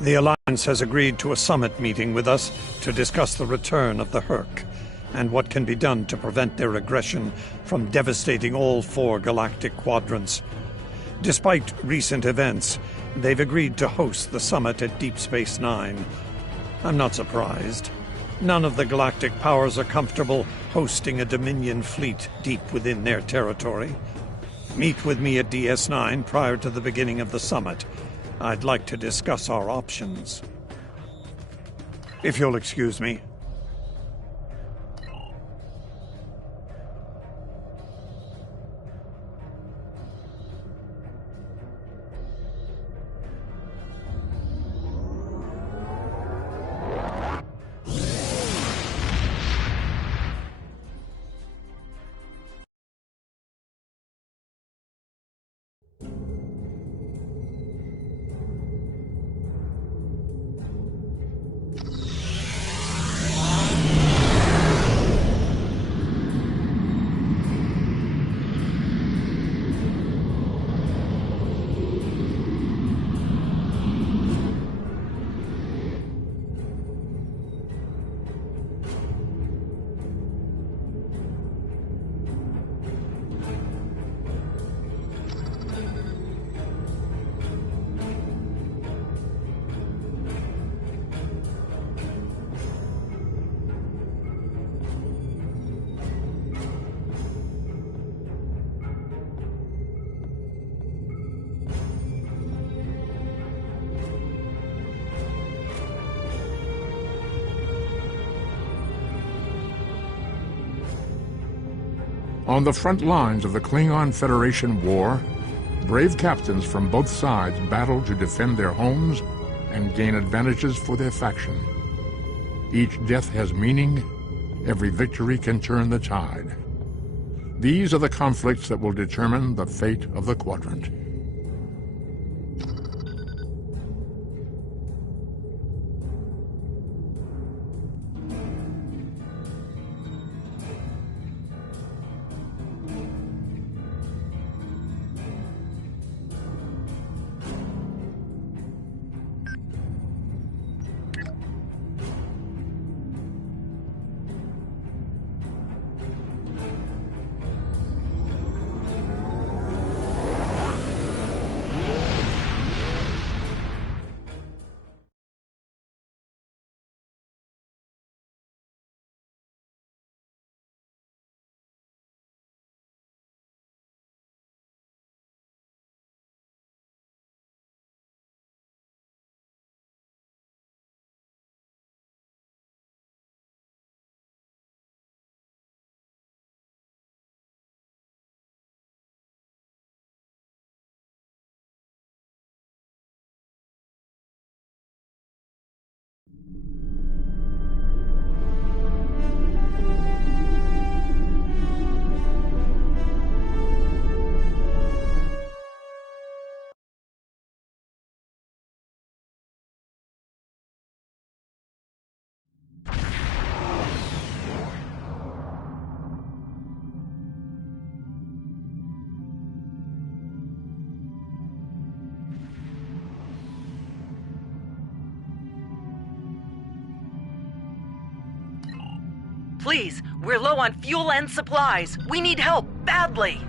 The Alliance has agreed to a summit meeting with us to discuss the return of the Herc, and what can be done to prevent their aggression from devastating all 4 galactic quadrants. Despite recent events, they've agreed to host the summit at Deep Space Nine. I'm not surprised. None of the galactic powers are comfortable hosting a Dominion fleet deep within their territory. Meet with me at DS9 prior to the beginning of the summit. I'd like to discuss our options. If you'll excuse me. On the front lines of the Klingon Federation war, brave captains from both sides battle to defend their homes and gain advantages for their faction. Each death has meaning. Every victory can turn the tide. These are the conflicts that will determine the fate of the Quadrant. Please, we're low on fuel and supplies. We need help, badly.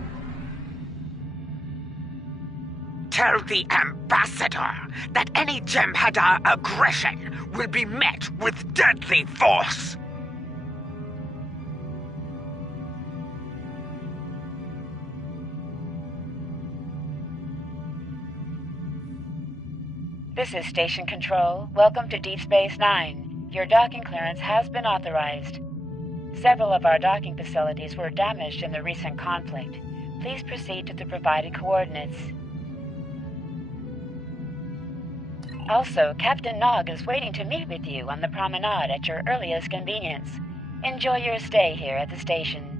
Tell the Ambassador that any Jem'Hadar aggression will be met with deadly force. This is Station Control. Welcome to Deep Space Nine. Your docking clearance has been authorized. Several of our docking facilities were damaged in the recent conflict. Please proceed to the provided coordinates. Also, Captain Nog is waiting to meet with you on the promenade at your earliest convenience. Enjoy your stay here at the station.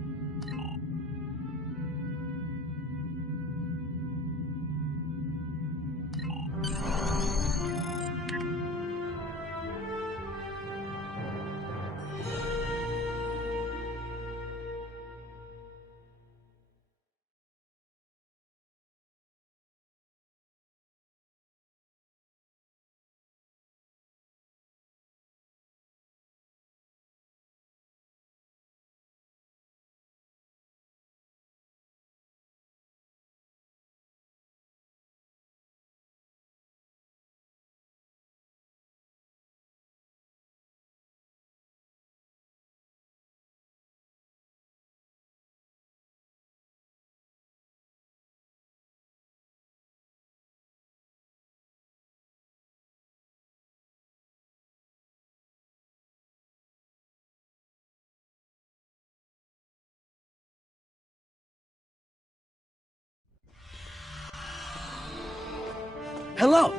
Hello.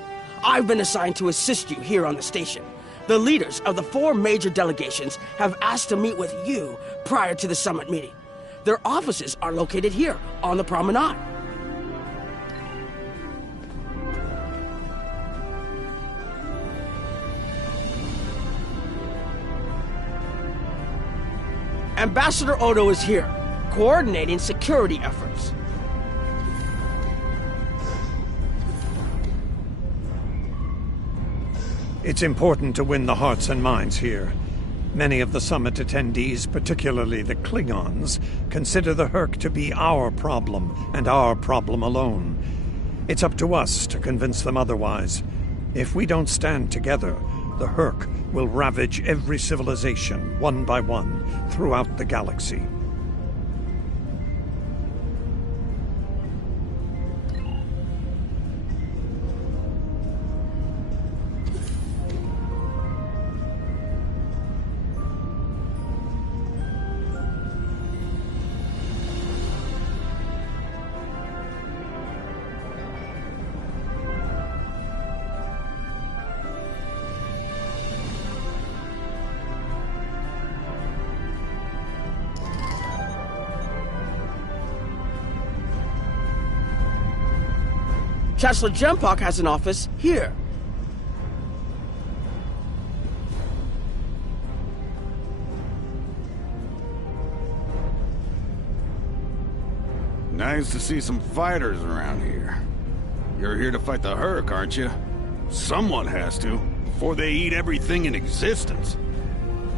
I've been assigned to assist you here on the station. The leaders of the 4 major delegations have asked to meet with you prior to the summit meeting. Their offices are located here on the promenade. Ambassador Odo is here, coordinating security efforts. It's important to win the hearts and minds here. Many of the summit attendees, particularly the Klingons, consider the Herc to be our problem, and our problem alone. It's up to us to convince them otherwise. If we don't stand together, the Herc will ravage every civilization, one by one, throughout the galaxy. Chancellor Jempok has an office here. Nice to see some fighters around here. You're here to fight the Herc, aren't you? Someone has to, before they eat everything in existence.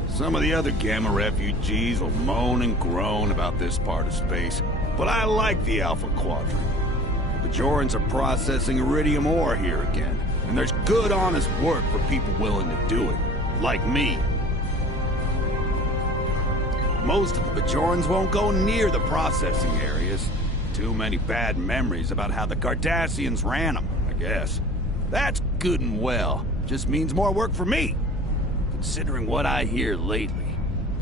Some of the other Gamma refugees will moan and groan about this part of space, but I like the Alpha Quadrant. The Bajorans are processing iridium ore here again, and there's good, honest work for people willing to do it, like me. Most of the Bajorans won't go near the processing areas. Too many bad memories about how the Cardassians ran them, I guess. That's good and well. Just means more work for me. Considering what I hear lately,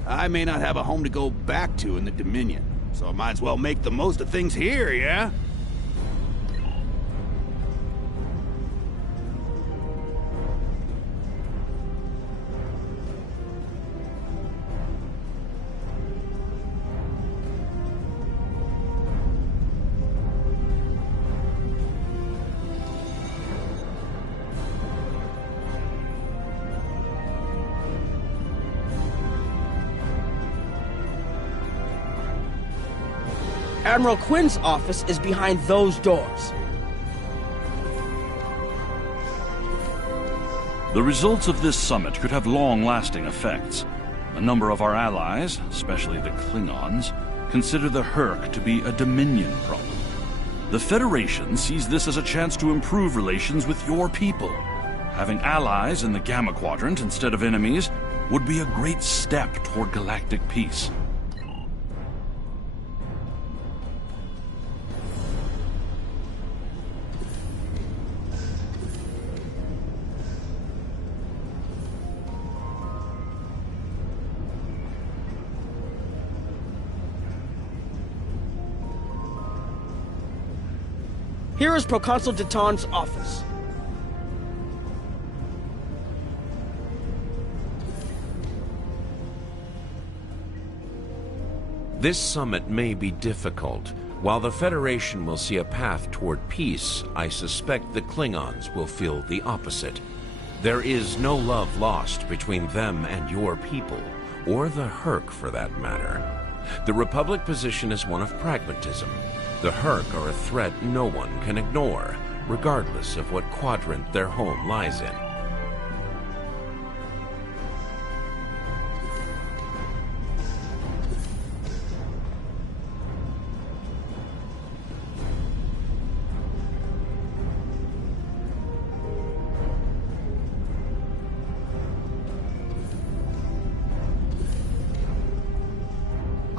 I may not have a home to go back to in the Dominion, so I might as well make the most of things here, yeah? Admiral Quinn's office is behind those doors. The results of this summit could have long-lasting effects. A number of our allies, especially the Klingons, consider the Herc to be a Dominion problem. The Federation sees this as a chance to improve relations with your people. Having allies in the Gamma Quadrant instead of enemies would be a great step toward galactic peace. Here is Proconsul Deton's office. This summit may be difficult. While the Federation will see a path toward peace, I suspect the Klingons will feel the opposite. There is no love lost between them and your people, or the Herc for that matter. The Republic position is one of pragmatism. The Herc are a threat no one can ignore, regardless of what quadrant their home lies in.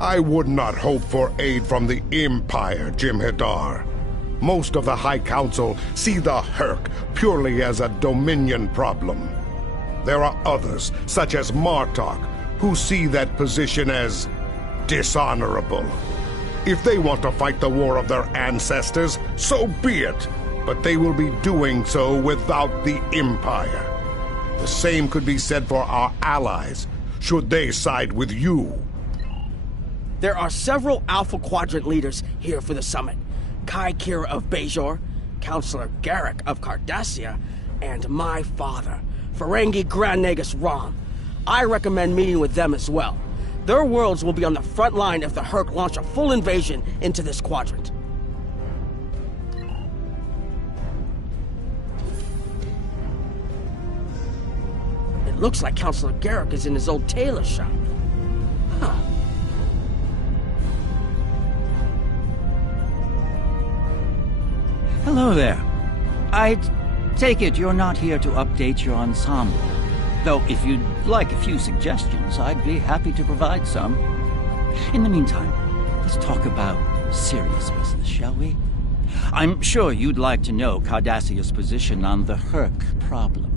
I would not hope for aid from the Empire, Jem'Hadar. Most of the High Council see the Herc purely as a Dominion problem. There are others, such as Martok, who see that position as dishonorable. If they want to fight the war of their ancestors, so be it. but they will be doing so without the Empire. The same could be said for our allies, should they side with you. There are several Alpha Quadrant leaders here for the summit. Kai Kira of Bajor, Counselor Garrick of Cardassia, and my father, Ferengi Grand Nagus Rom. I recommend meeting with them as well. Their worlds will be on the front line if the Herc launch a full invasion into this quadrant. It looks like Counselor Garrick is in his old tailor shop. Huh. Hello there. I take it you're not here to update your ensemble. Though if you'd like a few suggestions, I'd be happy to provide some. In the meantime, let's talk about serious business, shall we? I'm sure you'd like to know Cardassia's position on the Herc problem.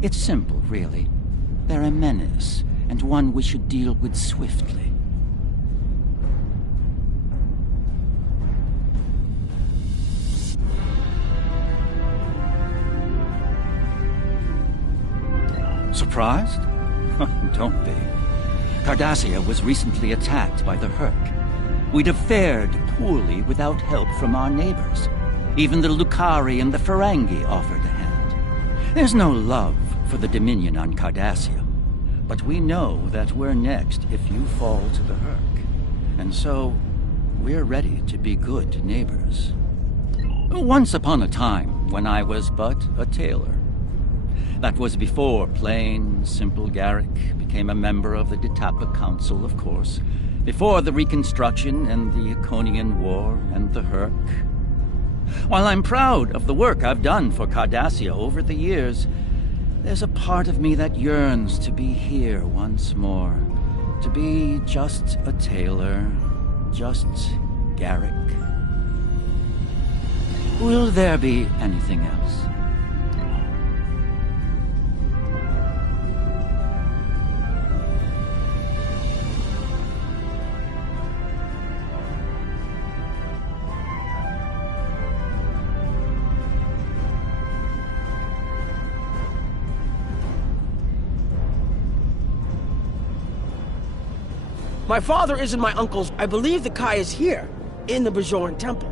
It's simple, really. They're a menace, and one we should deal with swiftly. Surprised? Don't be. Cardassia was recently attacked by the Herc. We'd have fared poorly without help from our neighbors. Even the Lucari and the Ferengi offered a hand. There's no love for the Dominion on Cardassia, but we know that we're next if you fall to the Herc. And so, we're ready to be good neighbors. Once upon a time, when I was but a tailor. That was before plain, simple Garrick became a member of the Detapa Council, of course. Before the Reconstruction and the Iconian War and the Herc. While I'm proud of the work I've done for Cardassia over the years, there's a part of me that yearns to be here once more. To be just a tailor, just Garrick. Will there be anything else? My father isn't my uncle's. I believe the Kai is here, in the Bajoran temple.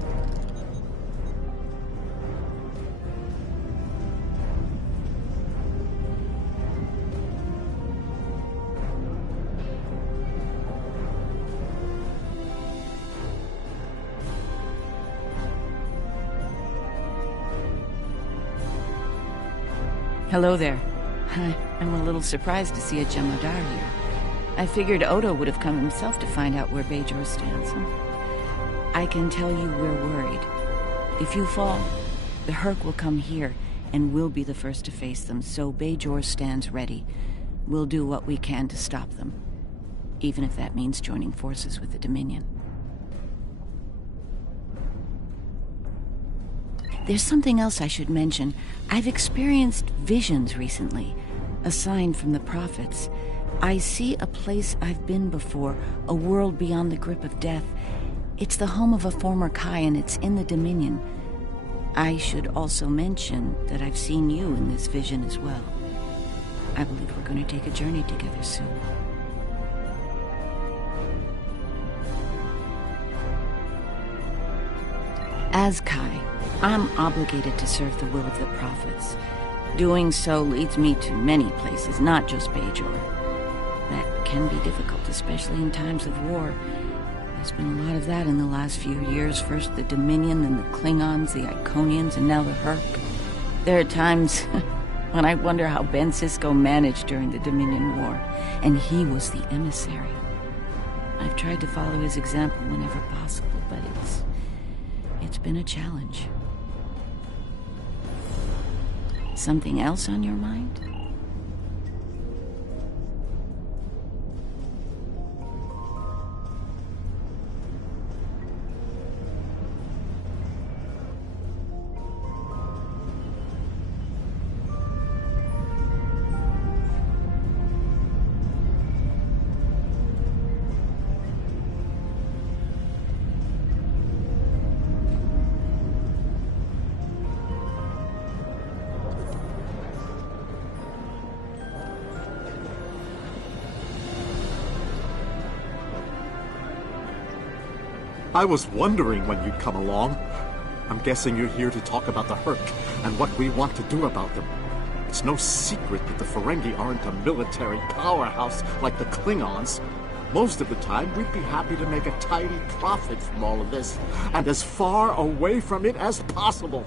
Hello there. I'm a little surprised to see a Jemadar here. I figured Odo would have come himself to find out where Bajor stands. I can tell you we're worried. If you fall, the Herc will come here, and we'll be the first to face them, so Bajor stands ready. We'll do what we can to stop them, even if that means joining forces with the Dominion. There's something else I should mention. I've experienced visions recently, a sign from the prophets. I see a place I've been before, a world beyond the grip of death. It's the home of a former Kai, and it's in the Dominion. I should also mention that I've seen you in this vision as well. I believe we're going to take a journey together soon. As Kai, I'm obligated to serve the will of the prophets. Doing so leads me to many places, not just Bajor. That can be difficult, especially in times of war. There's been a lot of that in the last few years. First the Dominion, then the Klingons, the Iconians, and now the Herc. There are times when I wonder how Ben Sisko managed during the Dominion War, and he was the emissary. I've tried to follow his example whenever possible, but it's been a challenge. Something else on your mind? I was wondering when you'd come along. I'm guessing you're here to talk about the Herc and what we want to do about them. It's no secret that the Ferengi aren't a military powerhouse like the Klingons. Most of the time, we'd be happy to make a tidy profit from all of this, and as far away from it as possible.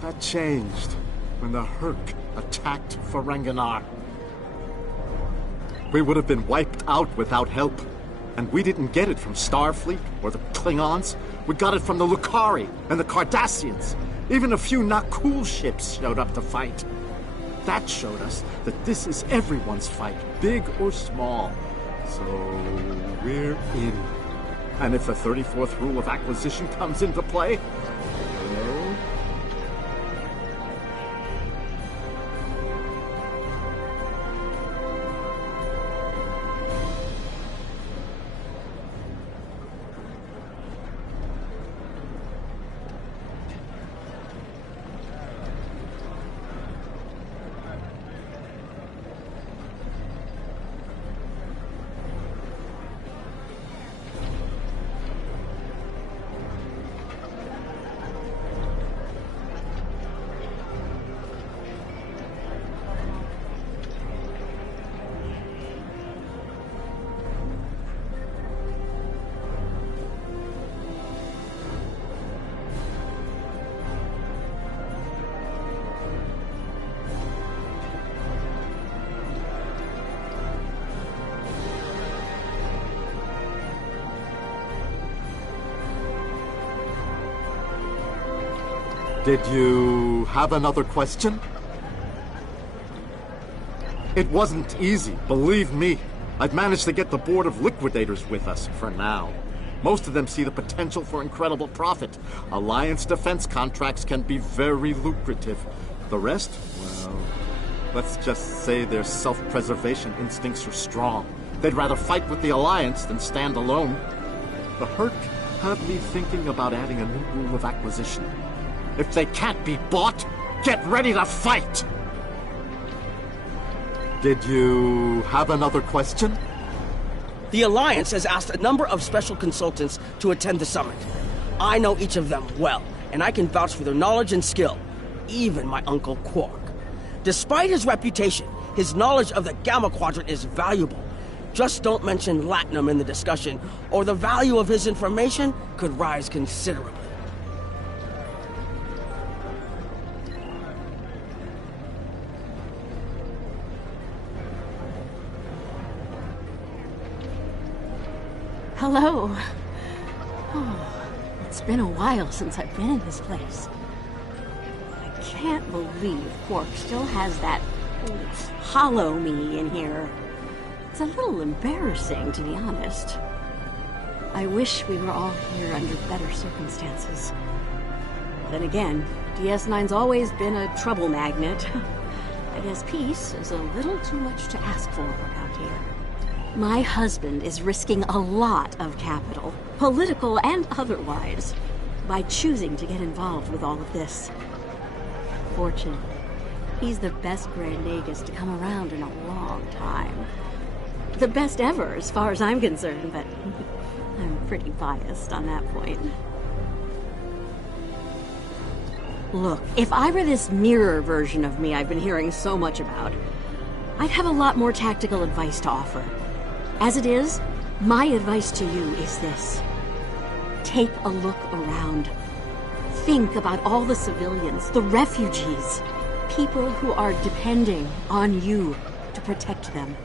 That changed when the Herc attacked Ferenginar. We would have been wiped out without help. And we didn't get it from Starfleet or the Klingons. We got it from the Lucari and the Cardassians. Even a few not cool ships showed up to fight. That showed us that this is everyone's fight, big or small. So we're in. And if the 34th rule of acquisition comes into play, well, did you have another question? It wasn't easy, believe me. I've managed to get the Board of Liquidators with us, for now. Most of them see the potential for incredible profit. Alliance defense contracts can be very lucrative. The rest, well, let's just say their self-preservation instincts are strong. They'd rather fight with the Alliance than stand alone. The Herc had me thinking about adding a new rule of acquisition. If they can't be bought, get ready to fight! Did you have another question? The Alliance has asked a number of special consultants to attend the summit. I know each of them well, and I can vouch for their knowledge and skill. Even my Uncle Quark. Despite his reputation, his knowledge of the Gamma Quadrant is valuable. Just don't mention Latinum in the discussion, or the value of his information could rise considerably. Hello. Oh, it's been a while since I've been in this place. I can't believe Quark still has that hollow me in here. It's a little embarrassing, to be honest. I wish we were all here under better circumstances. Then again, DS9's always been a trouble magnet. I guess peace is a little too much to ask for around here. My husband is risking a lot of capital, political and otherwise, by choosing to get involved with all of this. Fortunately, he's the best Grand Nagus to come around in a long time. The best ever, as far as I'm concerned, but I'm pretty biased on that point. Look, if I were this mirror version of me I've been hearing so much about, I'd have a lot more tactical advice to offer. As it is, my advice to you is this. Take a look around. Think about all the civilians, the refugees, people who are depending on you to protect them.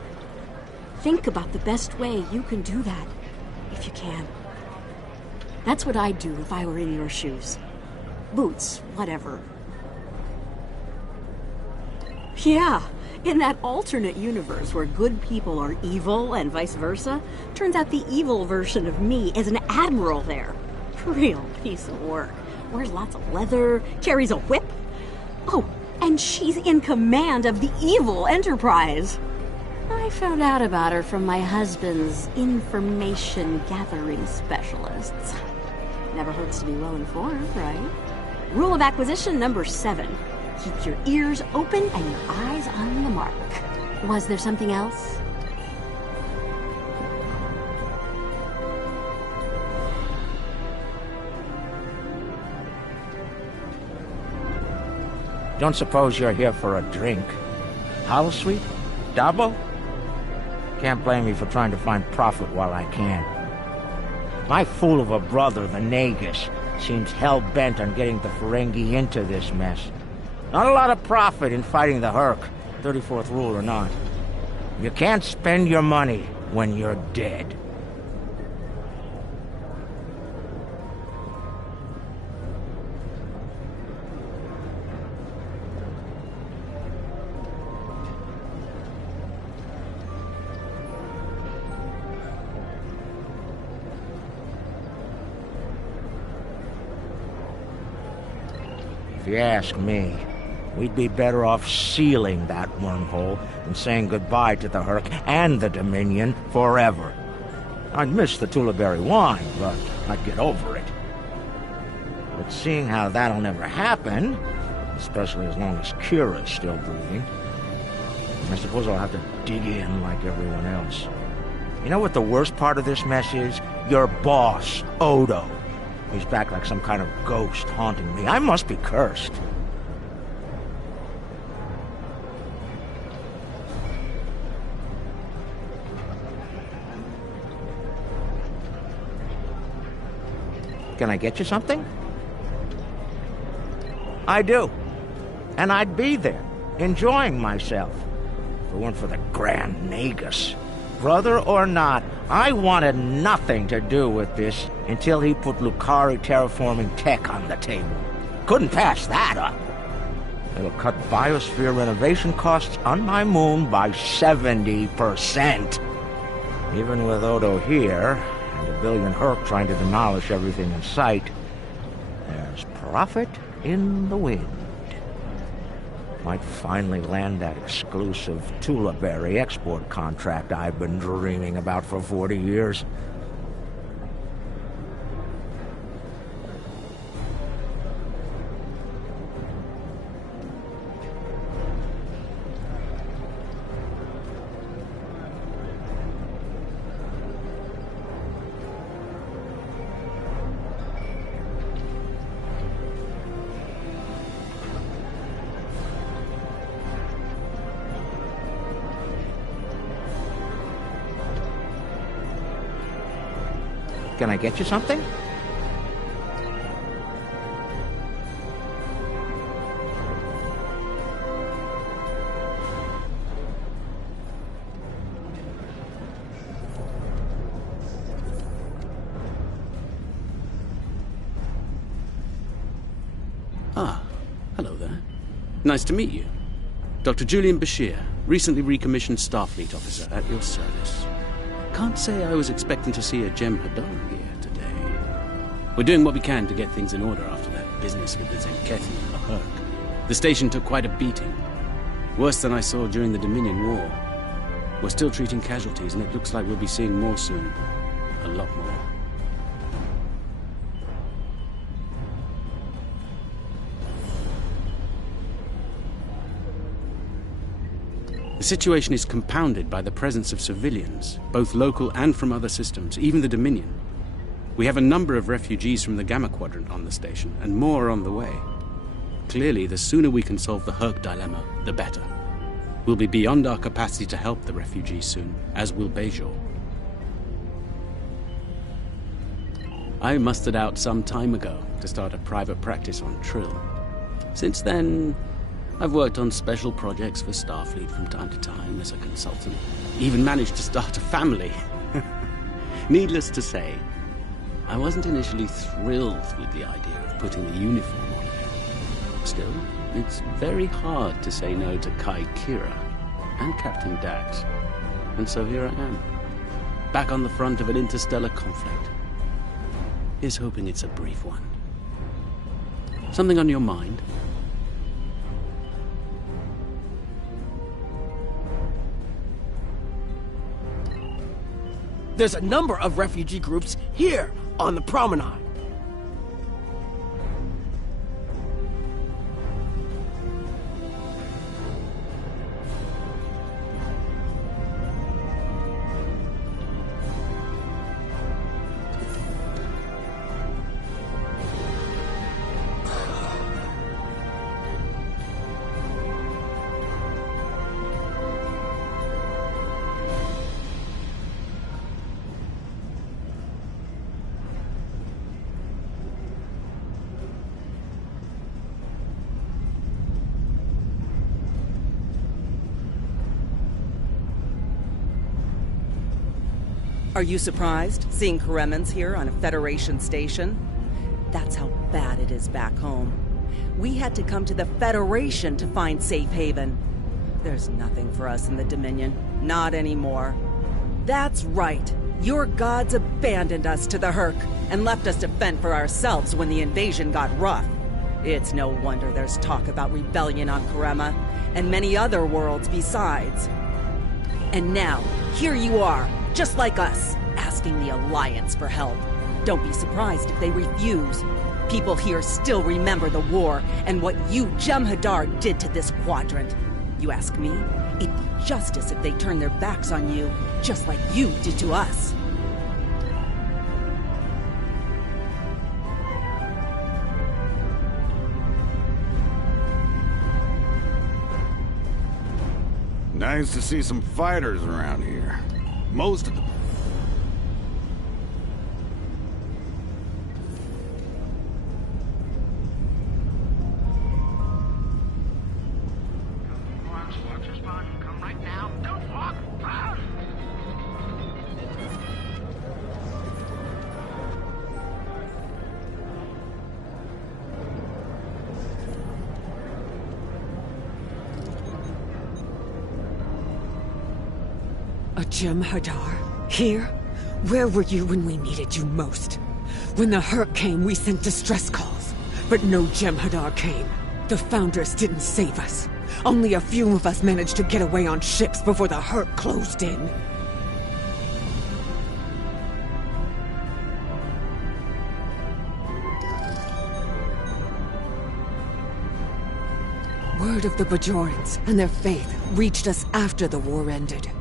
Think about the best way you can do that, if you can. That's what I'd do if I were in your shoes. Boots, whatever. Yeah. In that alternate universe where good people are evil and vice versa, turns out the evil version of me is an admiral there. Real piece of work. Wears lots of leather, carries a whip. Oh, and she's in command of the evil Enterprise. I found out about her from my husband's information gathering specialists. Never hurts to be well informed, right? Rule of acquisition number 7. Keep your ears open and your eyes on the mark. Was there something else? Don't suppose you're here for a drink? Hollow Sweet? Dabo? Can't blame me for trying to find profit while I can. My fool of a brother, the Nagus, seems hell-bent on getting the Ferengi into this mess. Not a lot of profit in fighting the Hurk, 34th rule or not. You can't spend your money when you're dead. If you ask me, we'd be better off sealing that wormhole than saying goodbye to the Hurk and the Dominion forever. I'd miss the Tulaberry wine, but I'd get over it. But seeing how that'll never happen, especially as long as Kira's still breathing, I suppose I'll have to dig in like everyone else. You know what the worst part of this mess is? Your boss, Odo. He's back like some kind of ghost haunting me. I must be cursed. Can I get you something? I do. And I'd be there, enjoying myself, if it weren't for the Grand Nagus. Brother or not, I wanted nothing to do with this until he put Lucari terraforming tech on the table. Couldn't pass that up. It'll cut biosphere renovation costs on my moon by 70%. Even with Odo here, and a billion Hurk trying to demolish everything in sight, there's profit in the wind. Might finally land that exclusive Tulaberry export contract I've been dreaming about for 40 years. Can I get you something? Ah, hello there. Nice to meet you. Dr. Julian Bashir, recently recommissioned Starfleet officer at your service. Can't say I was expecting to see a Gem Hadar here today. We're doing what we can to get things in order after that business with the Zenketi and the Hurk. The station took quite a beating. Worse than I saw during the Dominion War. We're still treating casualties, and it looks like we'll be seeing more soon. A lot more. The situation is compounded by the presence of civilians, both local and from other systems, even the Dominion. We have a number of refugees from the Gamma Quadrant on the station, and more are on the way. Clearly, the sooner we can solve the Hurk dilemma, the better. We'll be beyond our capacity to help the refugees soon, as will Bajor. I mustered out some time ago to start a private practice on Trill. Since then, I've worked on special projects for Starfleet from time to time as a consultant. Even managed to start a family. Needless to say, I wasn't initially thrilled with the idea of putting the uniform on. Still, it's very hard to say no to Kai Kira and Captain Dax. And so here I am, back on the front of an interstellar conflict. Here's hoping it's a brief one. Something on your mind? There's a number of refugee groups here on the promenade. Are you surprised, seeing Kremens here on a Federation station? That's how bad it is back home. We had to come to the Federation to find safe haven. There's nothing for us in the Dominion. Not anymore. That's right. Your gods abandoned us to the Herc and left us to fend for ourselves when the invasion got rough. It's no wonder there's talk about rebellion on Karema, and many other worlds besides. And now, here you are, just like us, asking the Alliance for help. Don't be surprised if they refuse. People here still remember the war and what you, Jem'Hadar, did to this Quadrant. You ask me, it'd be justice if they turned their backs on you, just like you did to us. Nice to see some fighters around here. Most of them. A Jem'Hadar? Here? Where were you when we needed you most? When the Herc came, we sent distress calls. But no Jem'Hadar came. The Foundress didn't save us. Only a few of us managed to get away on ships before the Herc closed in. Word of the Bajorans and their faith reached us after the war ended.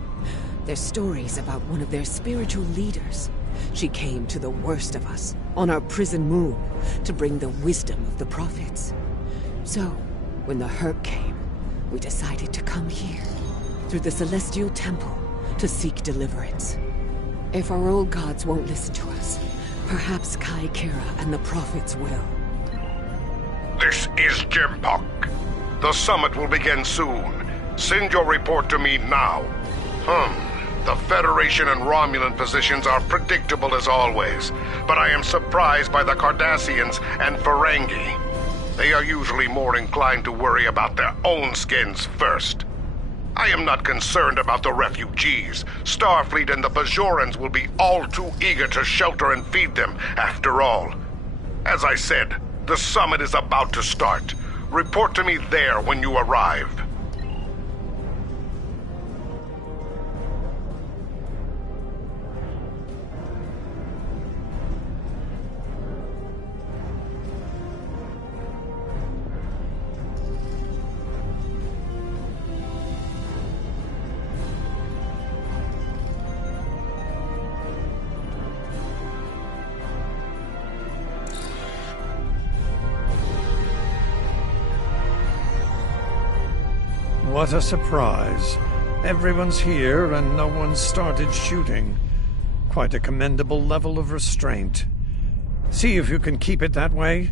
Their stories about one of their spiritual leaders. She came to the worst of us, on our prison moon, to bring the wisdom of the prophets. So, when the Herc came, we decided to come here, through the Celestial Temple, to seek deliverance. If our old gods won't listen to us, perhaps Kai Kira and the prophets will. This is Jempok. The summit will begin soon. Send your report to me now. The Federation and Romulan positions are predictable as always, but I am surprised by the Cardassians and Ferengi. They are usually more inclined to worry about their own skins first. I am not concerned about the refugees. Starfleet and the Bajorans will be all too eager to shelter and feed them, after all. As I said, the summit is about to start. Report to me there when you arrive. What a surprise. Everyone's here and no one started shooting. Quite a commendable level of restraint. See if you can keep it that way.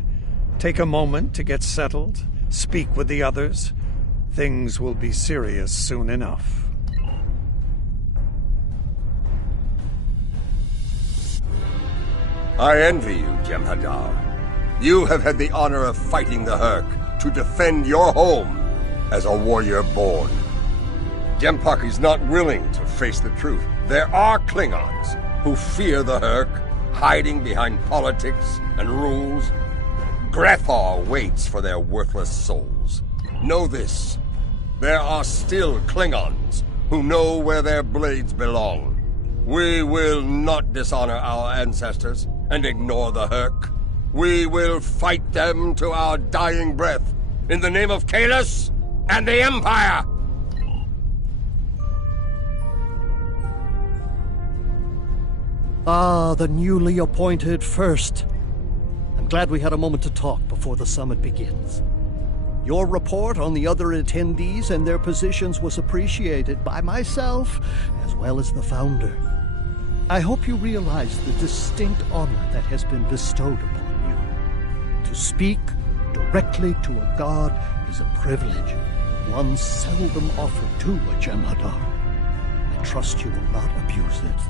Take a moment to get settled. Speak with the others. Things will be serious soon enough. I envy you, Jem'Hadar. You have had the honor of fighting the Herc to defend your home as a warrior born. Jempok is not willing to face the truth. There are Klingons who fear the Herc, hiding behind politics and rules. Grethar waits for their worthless souls. Know this. There are still Klingons who know where their blades belong. We will not dishonor our ancestors and ignore the Herc. We will fight them to our dying breath in the name of Kahless and the Empire! Ah, the newly appointed First. I'm glad we had a moment to talk before the summit begins. Your report on the other attendees and their positions was appreciated by myself as well as the Founder. I hope you realize the distinct honor that has been bestowed upon you. To speak directly to a god is a privilege, one seldom offered to a Jem'Hadar. I trust you will not abuse it.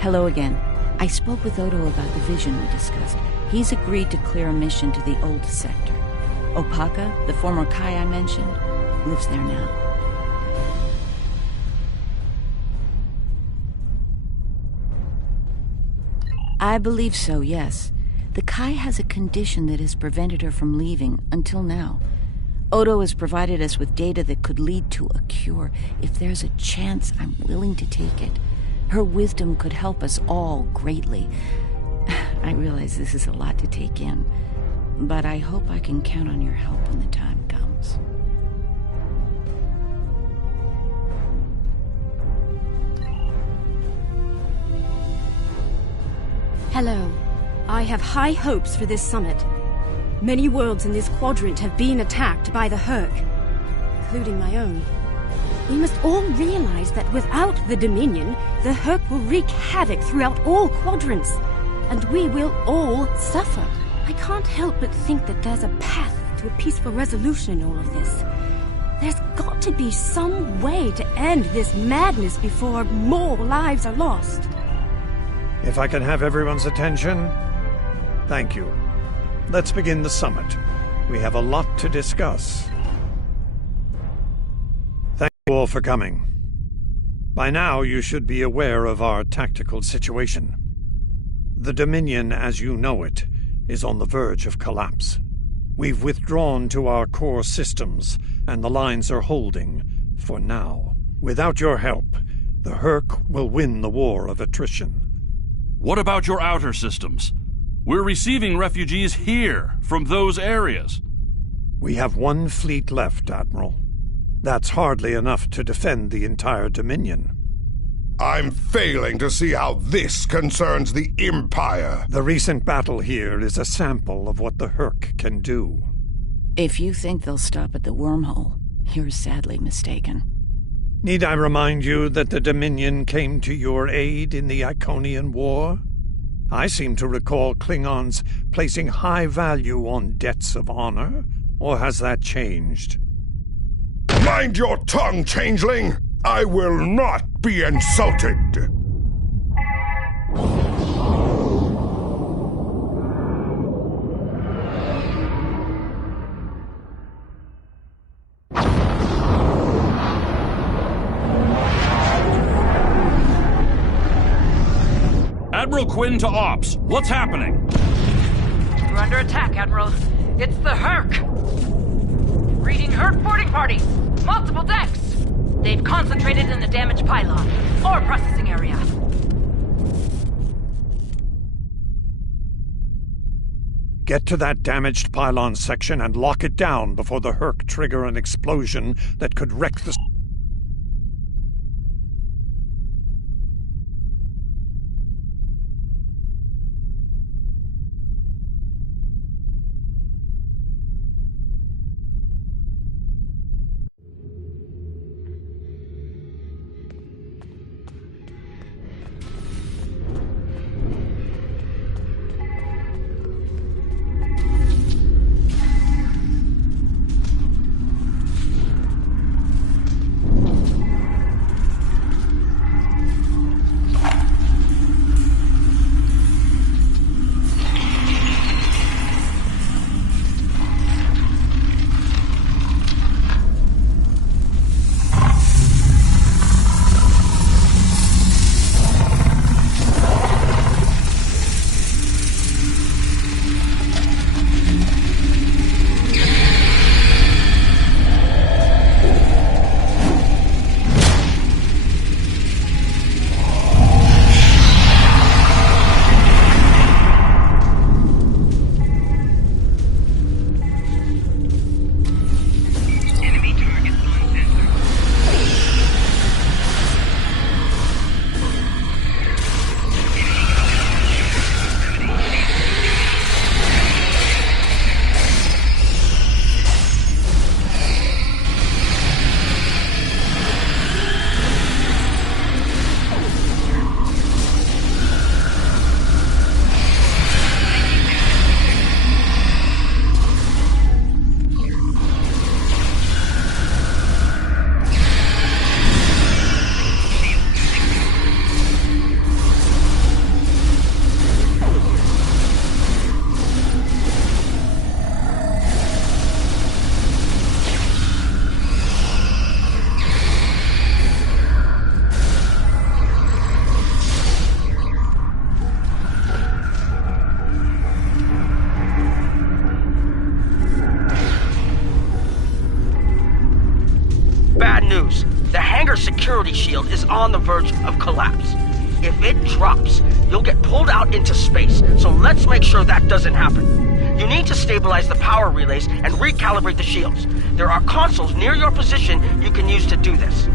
Hello again. I spoke with Odo about the vision we discussed. He's agreed to clear a mission to the old sector. Opaka, the former Kai I mentioned, lives there now. I believe so, yes. The Kai has a condition that has prevented her from leaving until now. Odo has provided us with data that could lead to a cure. If there's a chance, I'm willing to take it. Her wisdom could help us all greatly. I realize this is a lot to take in, but I hope I can count on your help when the time comes. Hello. I have high hopes for this summit. Many worlds in this quadrant have been attacked by the Herc, including my own. We must all realize that without the Dominion, the Herc will wreak havoc throughout all quadrants, and we will all suffer. I can't help but think that there's a path to a peaceful resolution in all of this. There's got to be some way to end this madness before more lives are lost. If I can have everyone's attention, thank you. Let's begin the summit. We have a lot to discuss. Thank you all for coming. By now, you should be aware of our tactical situation. The Dominion, as you know it, is on the verge of collapse. We've withdrawn to our core systems, and the lines are holding, for now. Without your help, the Herc will win the war of attrition. What about your outer systems? We're receiving refugees here, from those areas. We have one fleet left, Admiral. That's hardly enough to defend the entire Dominion. I'm failing to see how this concerns the Empire. The recent battle here is a sample of what the Herc can do. If you think they'll stop at the wormhole, you're sadly mistaken. Need I remind you that the Dominion came to your aid in the Iconian War? I seem to recall Klingons placing high value on debts of honor, or has that changed? Mind your tongue, changeling! I will not be insulted! Admiral Quinn to Ops. What's happening? We're under attack, Admiral. It's the Herc! Reading Herc boarding parties! Multiple decks! They've concentrated in the damaged pylon, ore processing area. Get to that damaged pylon section and lock it down before the Herc trigger an explosion that could wreck the... security shield is on the verge of collapse. If it drops, you'll get pulled out into space, so let's make sure that doesn't happen. You need to stabilize the power relays and recalibrate the shields. There are consoles near your position you can use to do this.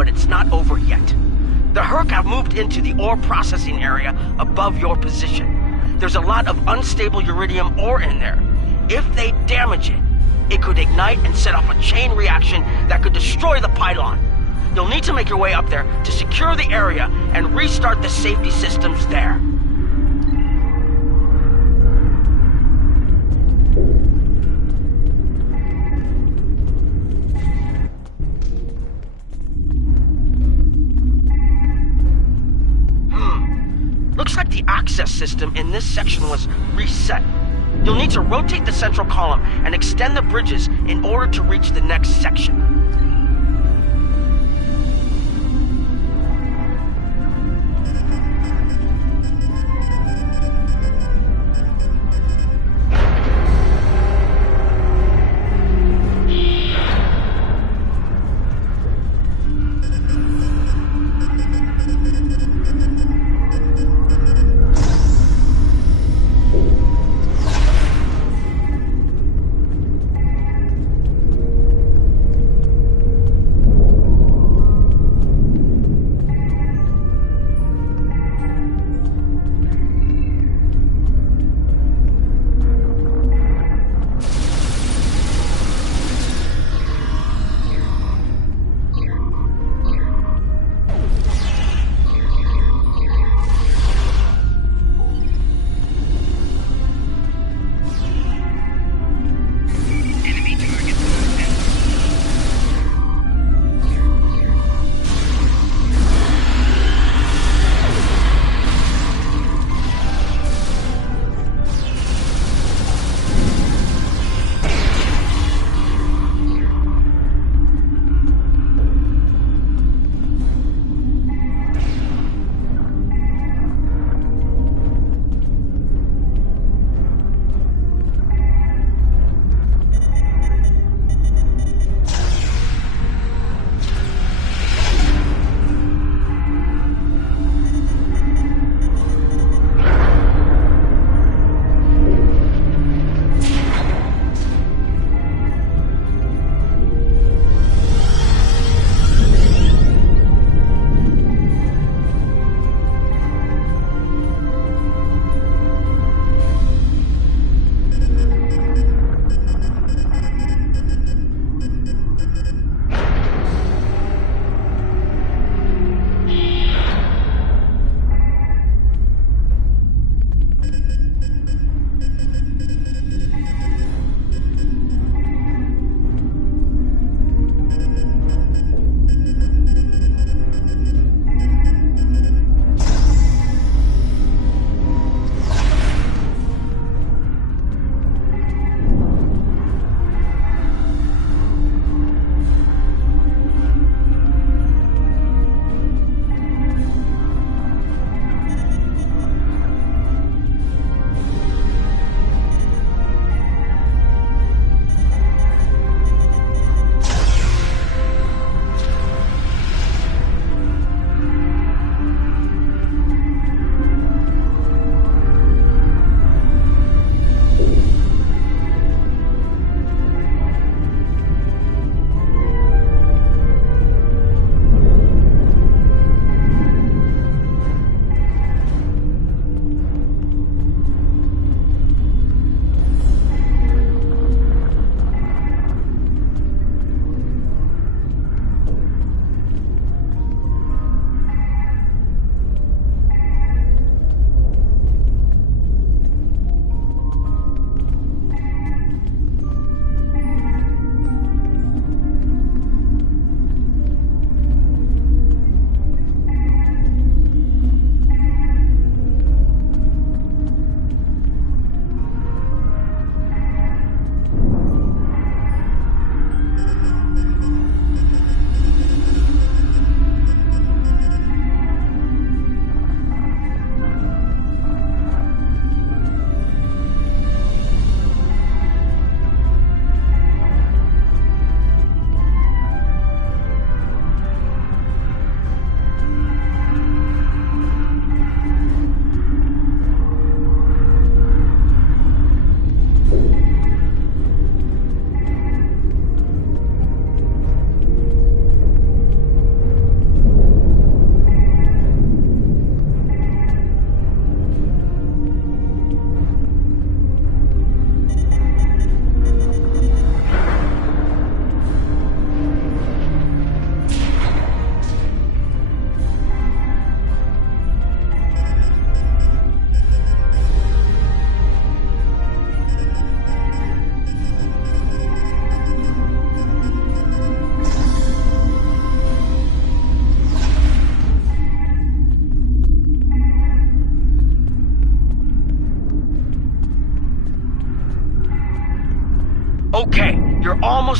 but it's not over yet. The Herc have moved into the ore processing area above your position. There's a lot of unstable uridium ore in there. If they damage it, it could ignite and set off a chain reaction that could destroy the pylon. You'll need to make your way up there to secure the area and restart the safety systems there. Looks like the access system in this section was reset. You'll need to rotate the central column and extend the bridges in order to reach the next section.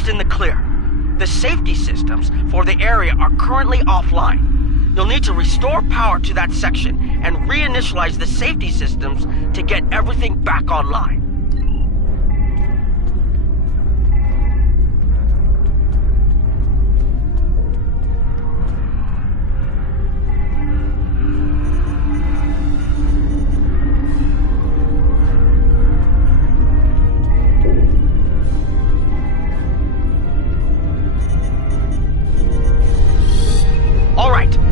almost in the clear. The safety systems for the area are currently offline. You'll need to restore power to that section and reinitialize the safety systems to get everything back online.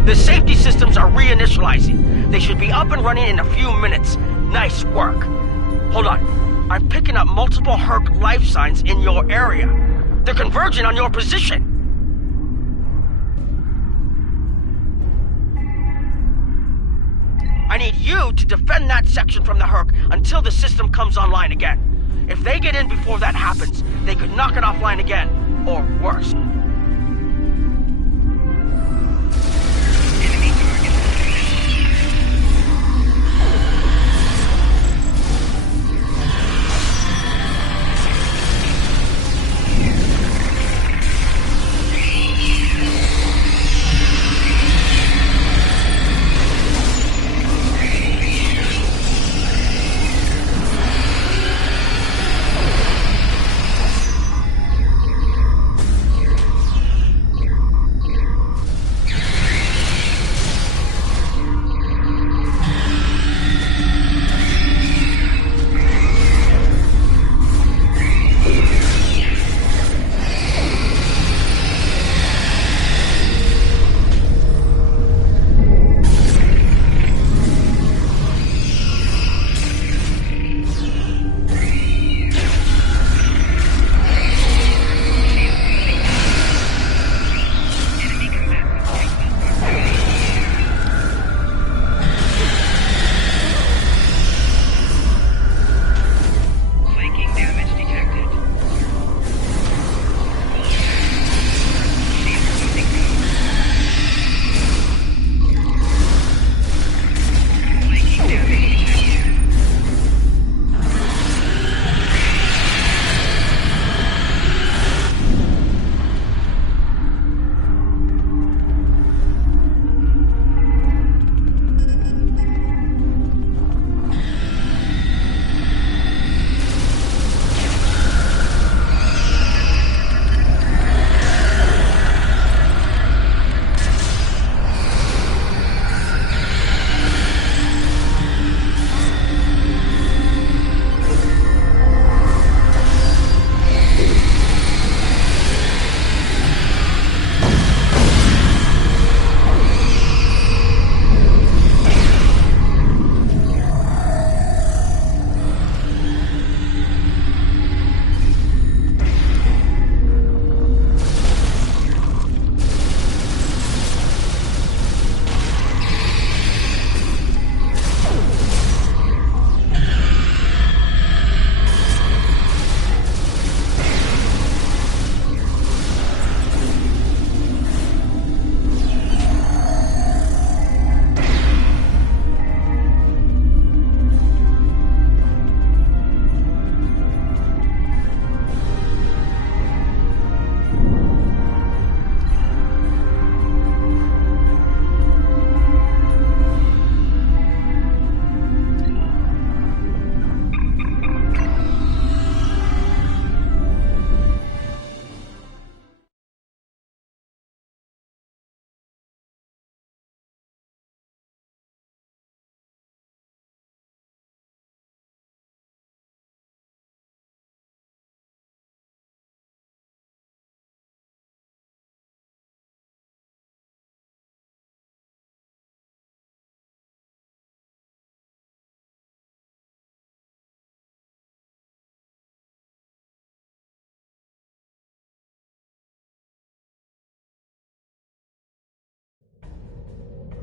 The safety systems are reinitializing. They should be up and running in a few minutes. Nice work. Hold on. I'm picking up multiple Herc life signs in your area. They're converging on your position. I need you to defend that section from the Herc until the system comes online again. If they get in before that happens, they could knock it offline again, or worse.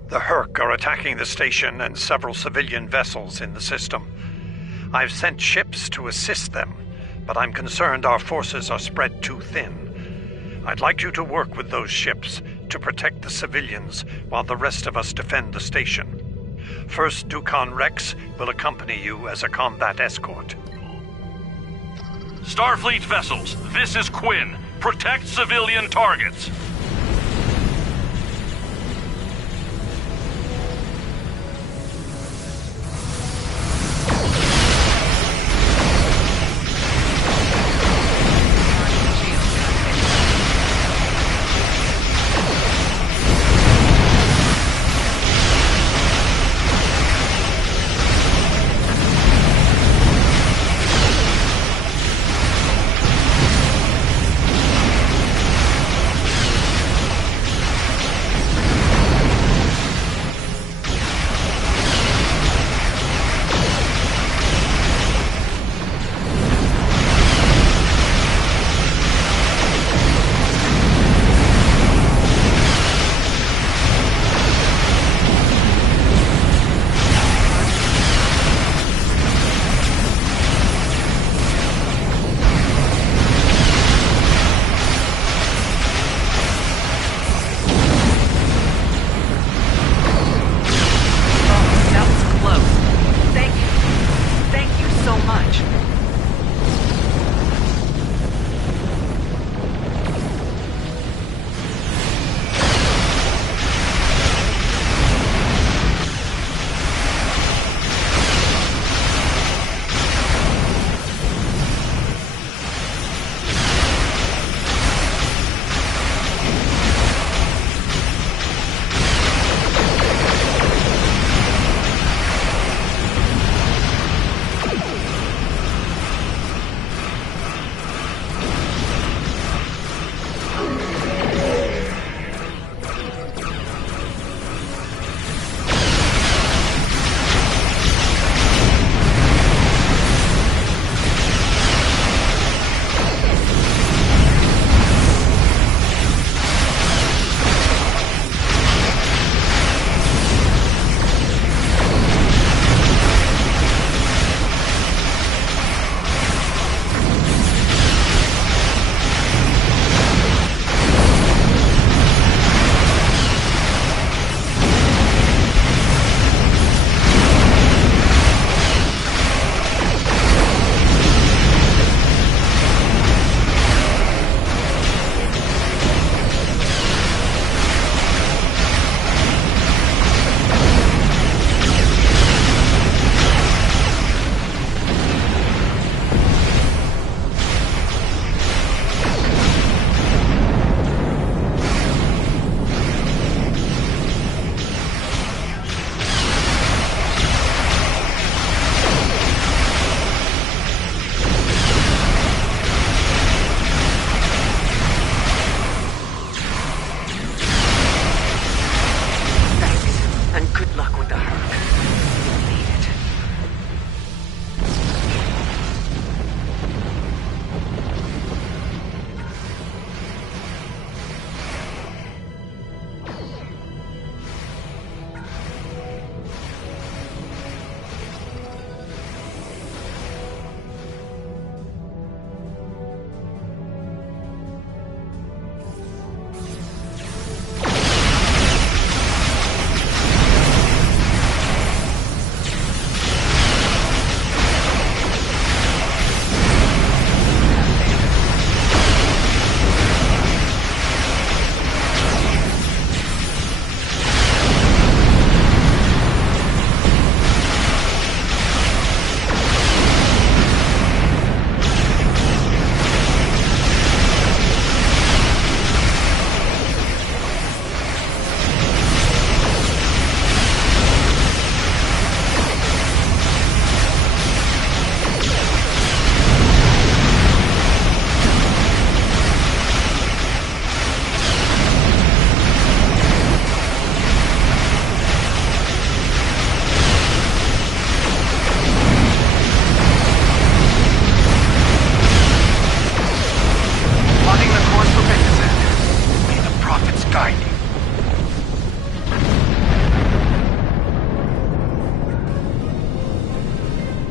The Herc are attacking the station and several civilian vessels in the system. I've sent ships to assist them, but I'm concerned our forces are spread too thin. I'd like you to work with those ships to protect the civilians while the rest of us defend the station. First Dukan Rex will accompany you as a combat escort. Starfleet vessels, this is Quinn. Protect civilian targets.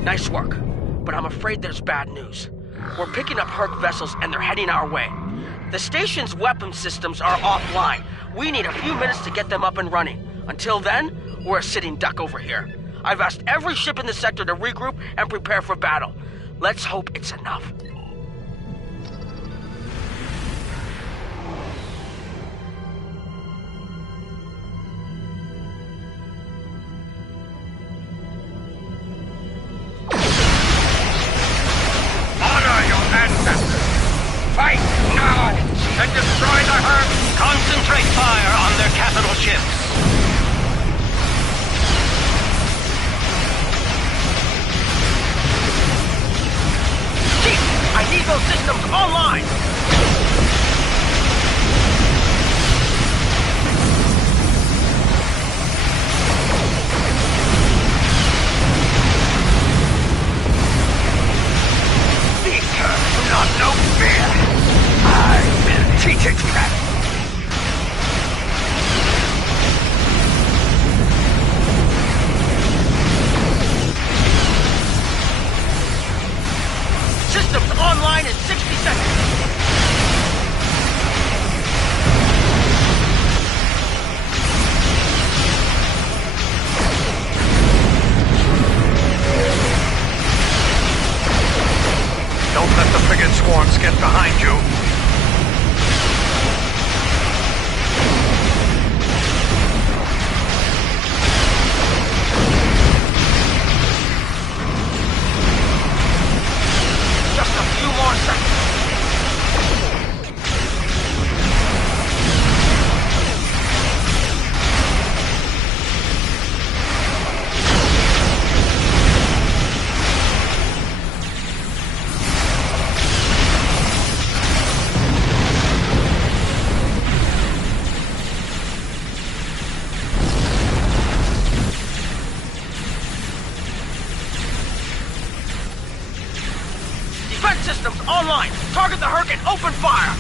Nice work, but I'm afraid there's bad news. We're picking up Herc vessels and they're heading our way. The station's weapon systems are offline. We need a few minutes to get them up and running. Until then, we're a sitting duck over here. I've asked every ship in the sector to regroup and prepare for battle. Let's hope it's enough. Concentrate fire on their capital ships. Chief, I need those systems online! These terms do not know fear. I will teach it to them. Systems online in 60 seconds. Don't let the frigate swarms get behind you. Just a few more seconds. Defense systems online. Target the Herc and open fire.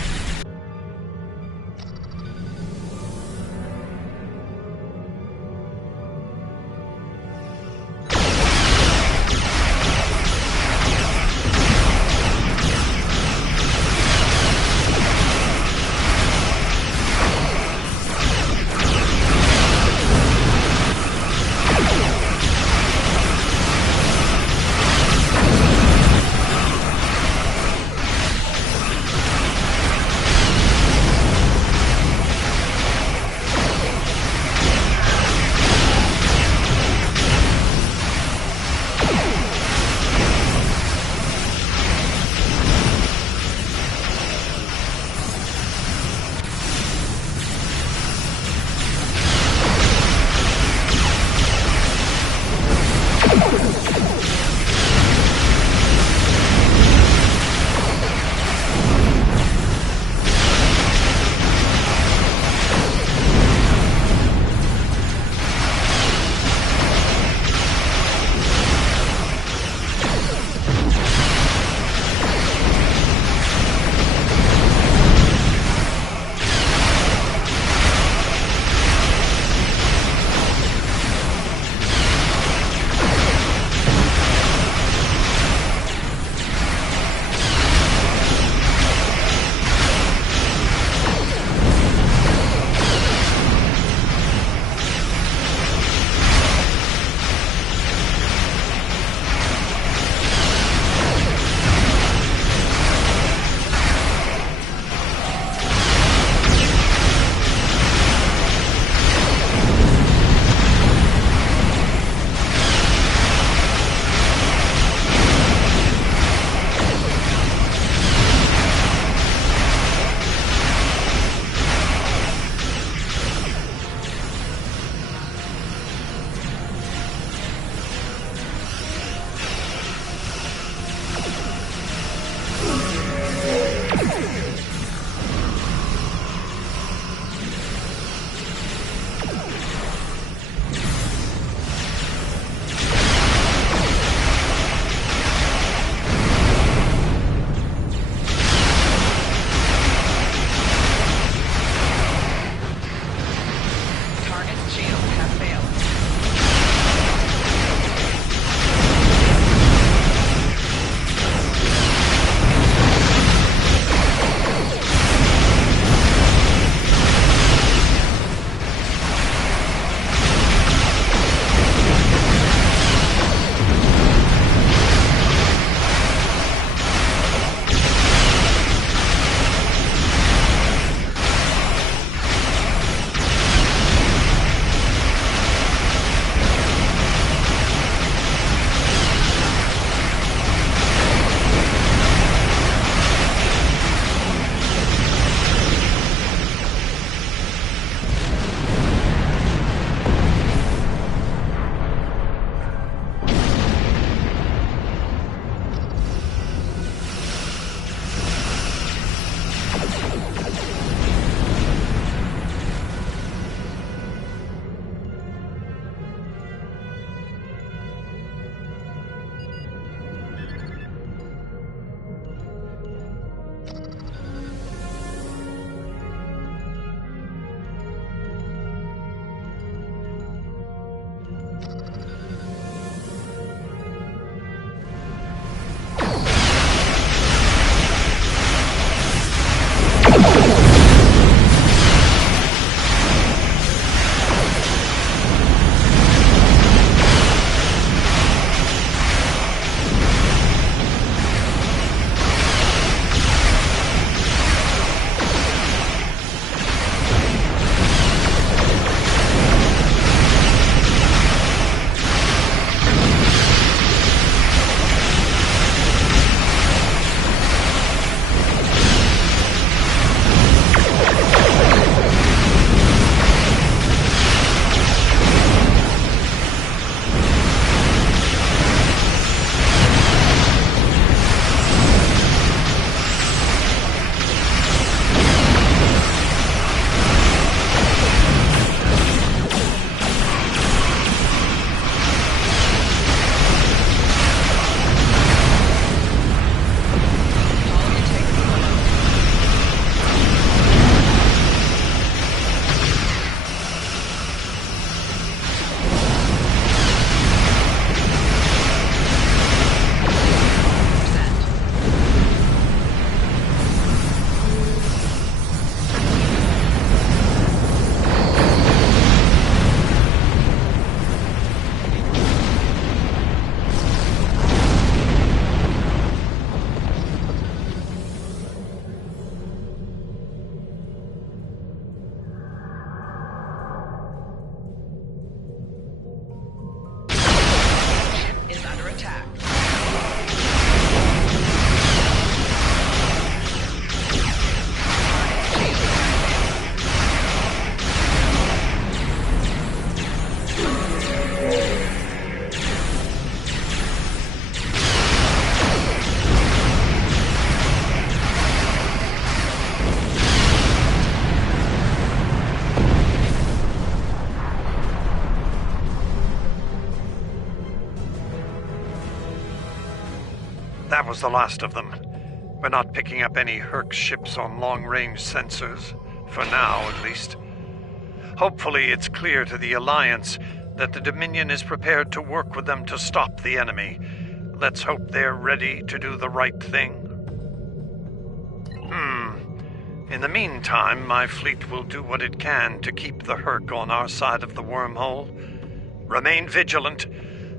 attack. That was the last of them. We're not picking up any Herc ships on long-range sensors. For now, at least. Hopefully it's clear to the Alliance that the Dominion is prepared to work with them to stop the enemy. Let's hope they're ready to do the right thing. In the meantime, my fleet will do what it can to keep the Herc on our side of the wormhole. Remain vigilant.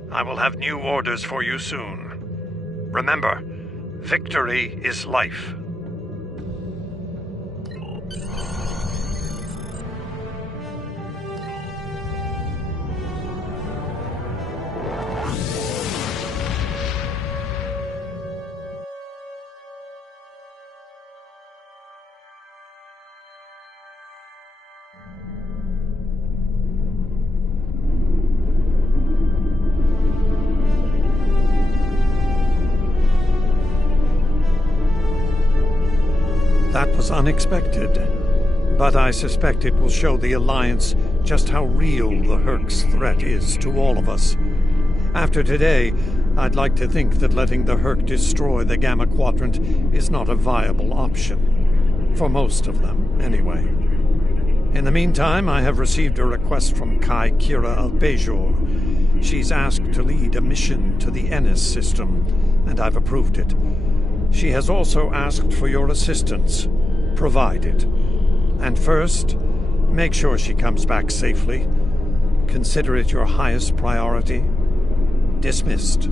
I will have new orders for you soon. Remember, victory is life. That was unexpected, but I suspect it will show the Alliance just how real the Herc's threat is to all of us. After today, I'd like to think that letting the Herc destroy the Gamma Quadrant is not a viable option. For most of them, anyway. In the meantime, I have received a request from Kai Kira of Bejor. She's asked to lead a mission to the Ennis system, and I've approved it. She has also asked for your assistance. Provide it. And first, make sure she comes back safely. Consider it your highest priority. Dismissed.